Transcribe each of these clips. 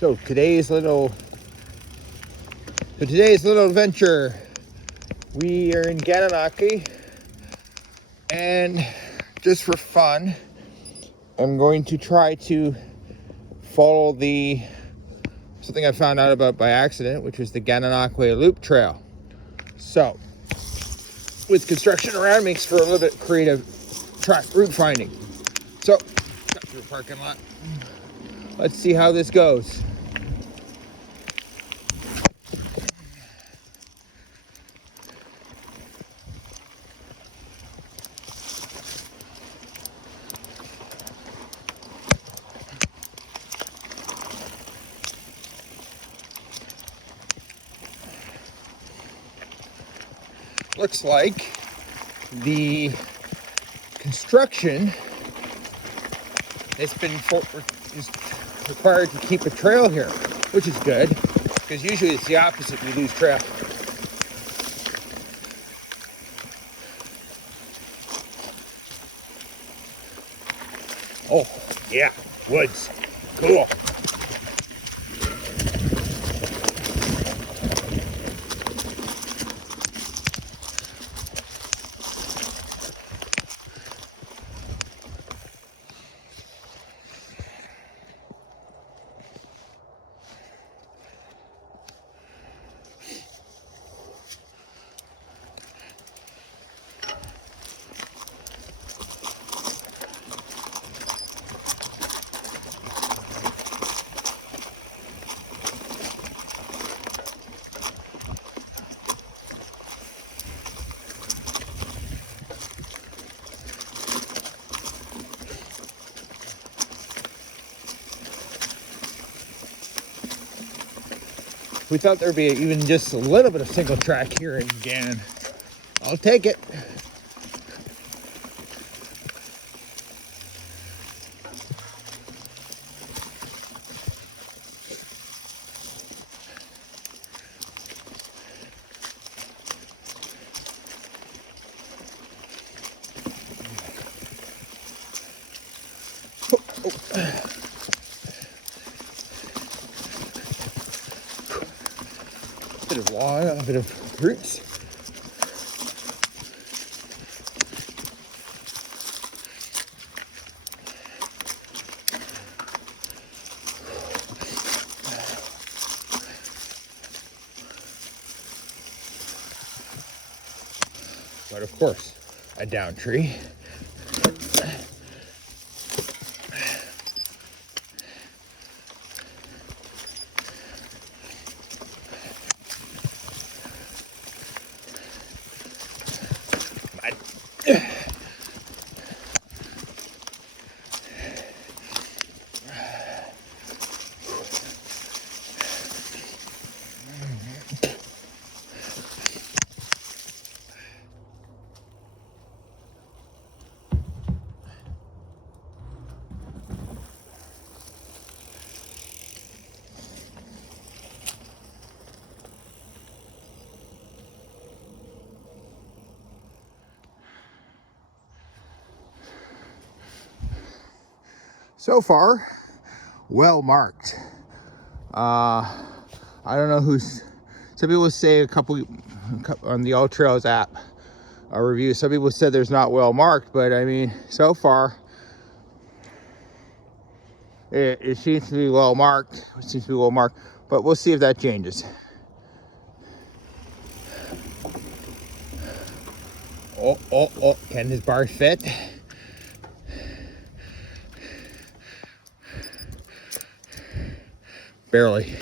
So today's little adventure, we are in Gananoque, and just for fun, I'm going to try to follow something I found out about by accident, which was the Gananoque Loop trail. So, with construction around, makes for a little bit creative route finding. So, cut through a parking lot. Let's see how this goes. Looks like the construction is required to keep a trail here, which is good, because usually it's the opposite, we lose trail. Oh, yeah, woods, cool. We thought there'd be even just a little bit of single track here in Gannon. I'll take it. A bit of lawn, a bit of roots. But of course, a down tree. So far, well marked. I don't know some people say a couple on the All Trails app, a review. Some people said there's not well marked, but I mean, so far, it seems to be well marked. But we'll see if that changes. Oh, can his bars fit? Barely.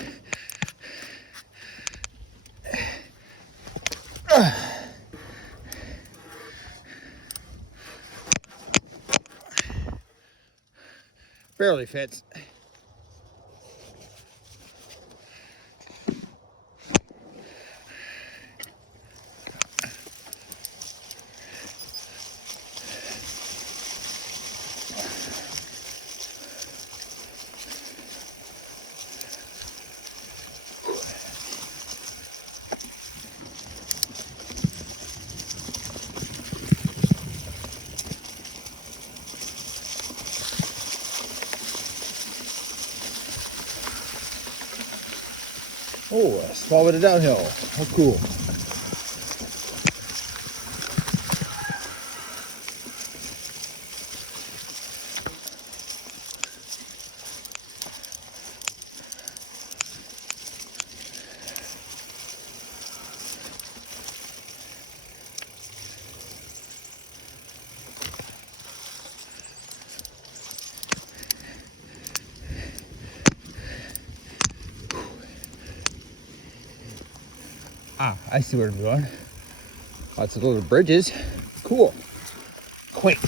Barely fits. Oh, a small bit of downhill. How cool. Ah, I see where we're going. Lots of little bridges. Cool. Quaint.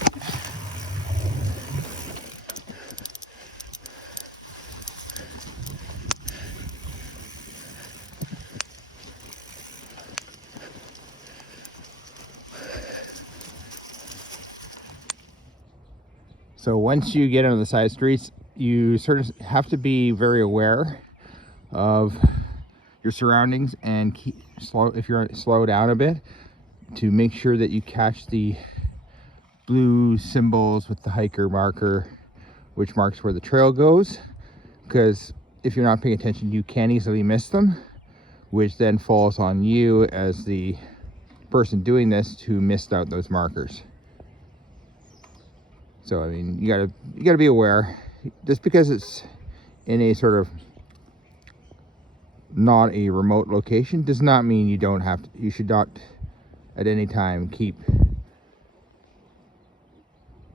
So once you get onto the side streets, you sort of have to be very aware of your surroundings and keep slow, if you're slow down a bit, to make sure that you catch the blue symbols with the hiker marker, which marks where the trail goes, because if you're not paying attention, you can easily miss them, which then falls on you as the person doing this who missed out those markers. So I mean, you gotta be aware. Just because it's in a sort of not a remote location does not mean you don't have to, you should not at any time keep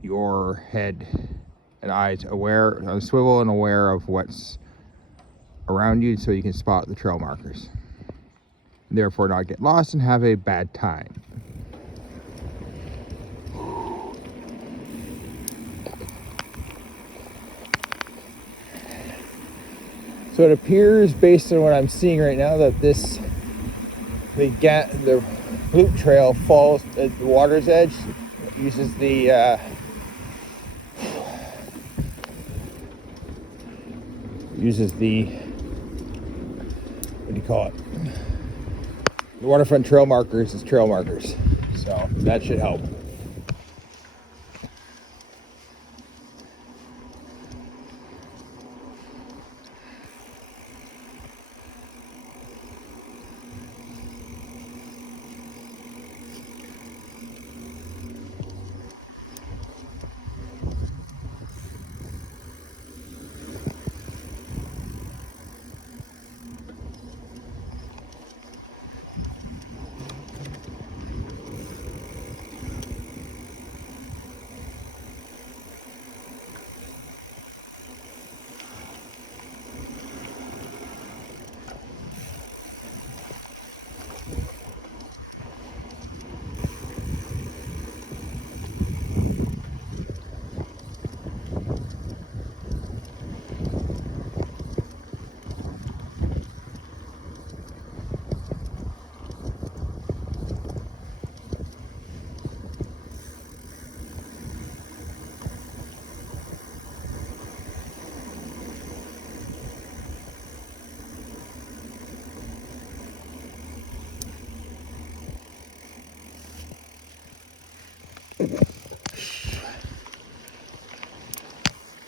your head and eyes aware, on a swivel, and aware of what's around you, so you can spot the trail markers, and therefore not get lost and have a bad time. So it appears, based on what I'm seeing right now, that the loop trail falls at the water's edge, uses the what do you call it? The waterfront trail markers as trail markers. So that should help.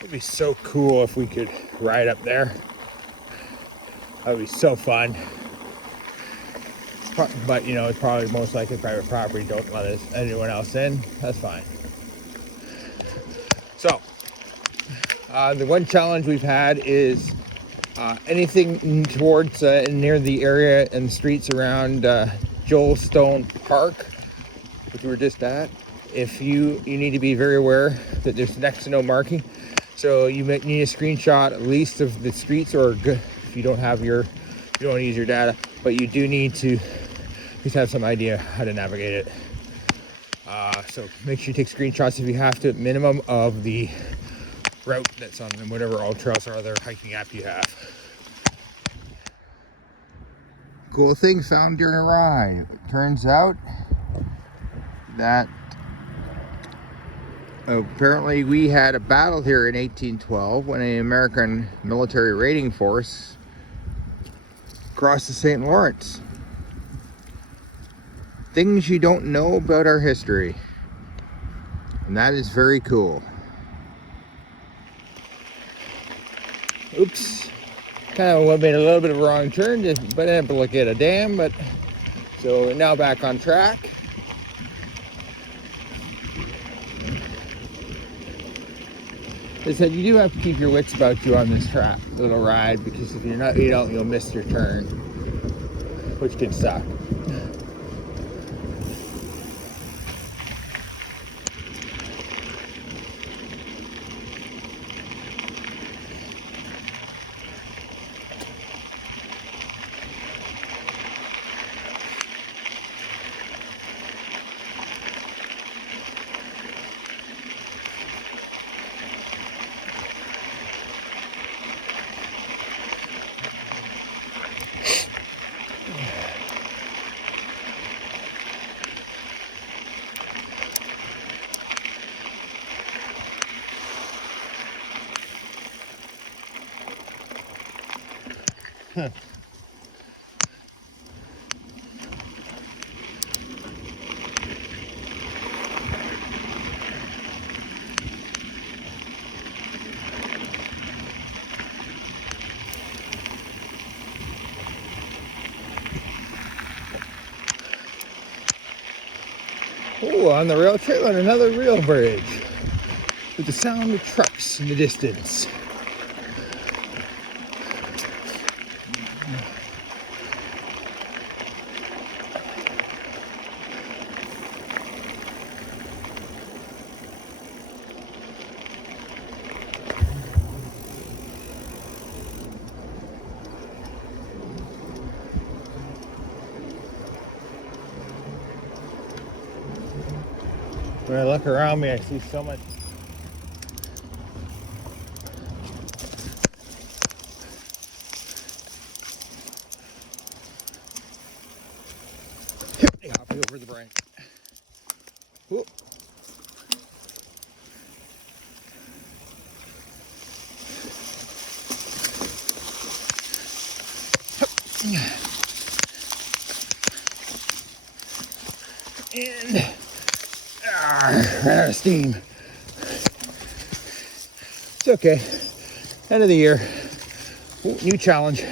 It'd be so cool if we could ride up there. That would be so fun. But you know, it's probably most likely private property. Don't let anyone else in. That's fine. So the one challenge we've had is anything towards near the area and the streets around Joel Stone Park, which we were just at. If you need to be very aware that there's next to no marking. So you might need a screenshot at least of the streets, or if you don't have you don't want to use your data, but you do need to just have some idea how to navigate it. So make sure you take screenshots if you have to, at minimum, of the route that's on whatever all trails or other hiking app you have. Cool thing found during a ride. It turns out that apparently we had a battle here in 1812 when an American military raiding force crossed the St. Lawrence. Things you don't know about our history. And that is very cool. Oops. kind of made a little bit of a wrong turn, but able to look at a dam. But so now back on track. They said you do have to keep your wits about you on this little ride, because if you're not, you'll miss your turn, which could suck. Huh. Oh, on the rail trail and another rail bridge with the sound of trucks in the distance. When I look around me, I see so much. Hop over the brink. Whoop. And ran out of steam. It's okay. End of the year. Ooh, new challenge.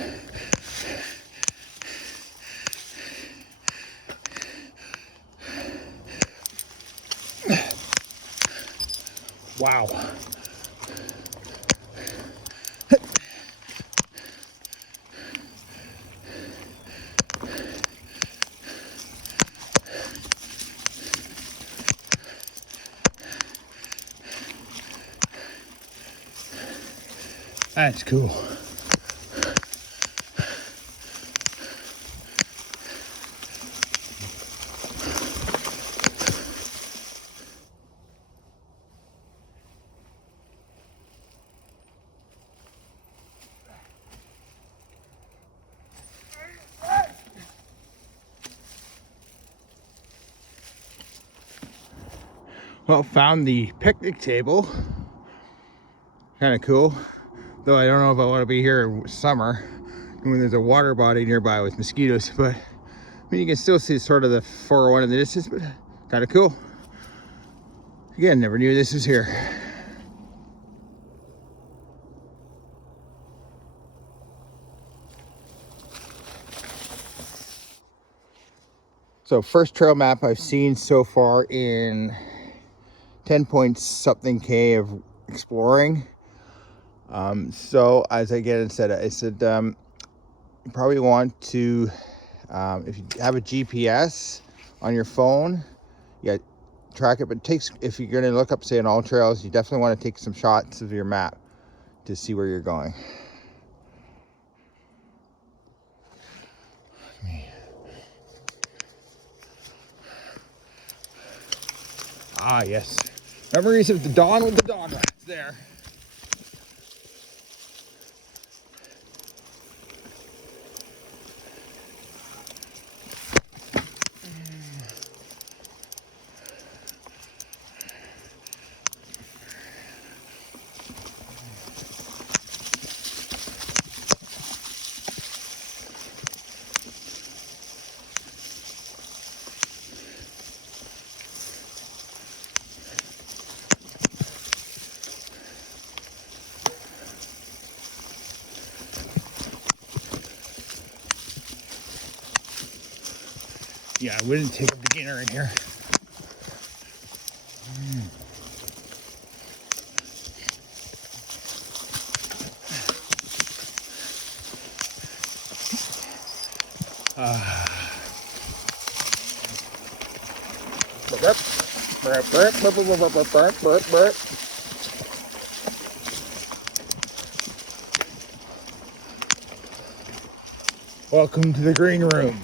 Wow. That's cool. Well, found the picnic table. Kind of cool. Though I don't know if I want to be here in summer when there's a water body nearby with mosquitoes. But I mean, you can still see sort of the 401 in the distance, but kind of cool. Again, never knew this was here. So first trail map I've seen so far in 10 point something K of exploring. So as I said, you probably want to, if you have a GPS on your phone, yeah, track it. But it takes, if you're going to look up, say, on all trails, you definitely want to take some shots of your map to see where you're going. Ah, yes. Memories of the dawn with the dog rats there. Yeah, I wouldn't take a beginner in here. Welcome to the green room.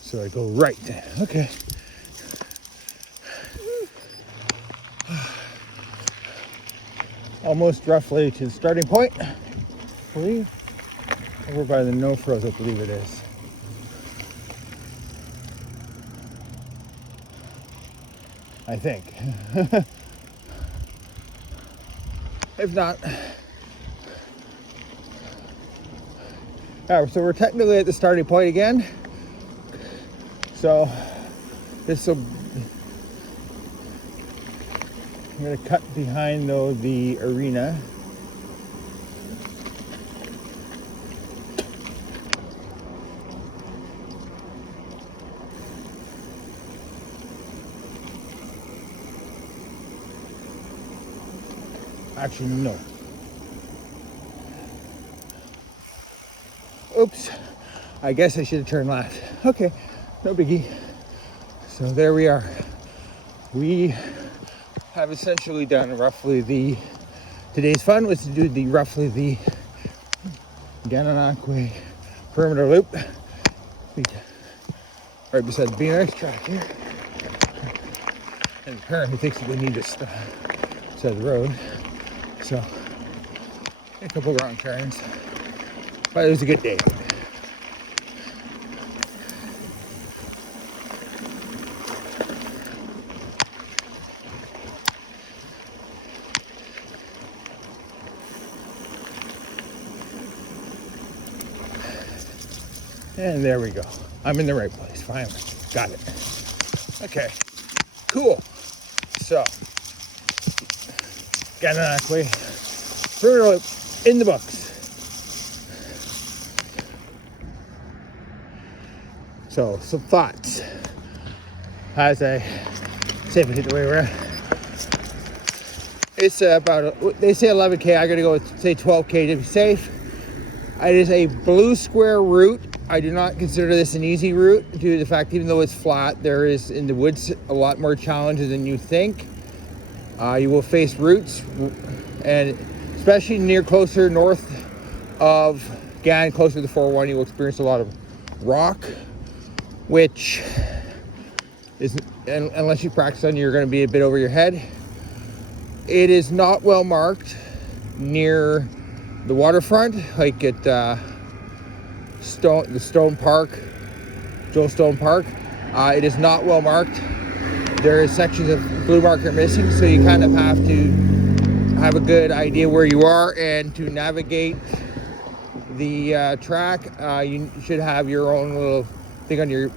So I go right then. Okay. Almost roughly to the starting point, I believe. Over by the no-froze, I believe it is. I think. If not. So we're technically at the starting point again. So this will, I'm going to cut behind though the arena. Actually, no. Oops. I guess I should have turned left. Okay, no biggie. So there we are. We have essentially done roughly today's fun was to do roughly the Gananoque Perimeter Loop. Right beside the BMX track here. And apparently thinks that they need this side of the road. So, a couple wrong turns. But it was a good day. And there we go. I'm in the right place, finally. Got it. Okay, cool. So, Gananoque Perimeter Loop in the books. So, some thoughts. As I say, if we hit the way around. It's about, they say 11K, I gotta go with, say 12K to be safe. It is a blue square route. I do not consider this an easy route due to the fact, even though it's flat, there is in the woods a lot more challenges than you think. You will face roots, and especially closer north of Gan, closer to the 401, you will experience a lot of rock, which is, unless you practice on, you're going to be a bit over your head. It is not well marked near the waterfront, like at the Stone Park, Joel Stone Park. It is not well marked. There is sections of blue marker missing, so you kind of have to have a good idea where you are, and to navigate the track, you should have your own little thing on your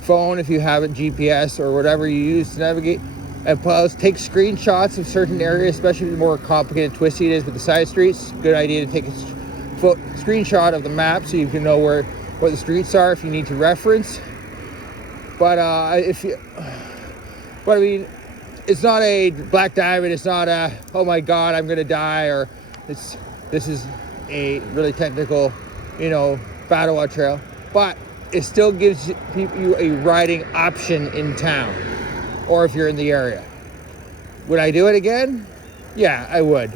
phone if you have it, GPS or whatever you use to navigate. And plus, take screenshots of certain areas, especially the more complicated, twisty it is with the side streets. Good idea to take a screenshot of the map so you can know where the streets are if you need to reference. But I mean, it's not a black diamond. It's not a, oh my God, I'm gonna die, or this is a really technical, battle trail. But it still gives you a riding option in town, or if you're in the area. Would I do it again? Yeah, I would.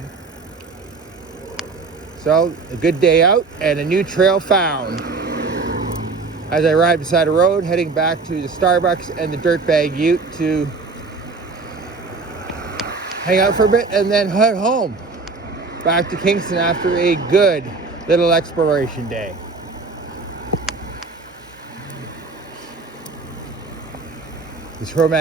So, a good day out and a new trail found. as I ride beside the road, heading back to the Starbucks and the Dirtbag Ute to hang out for a bit and then head home back to Kingston after a good little exploration day. This Chromag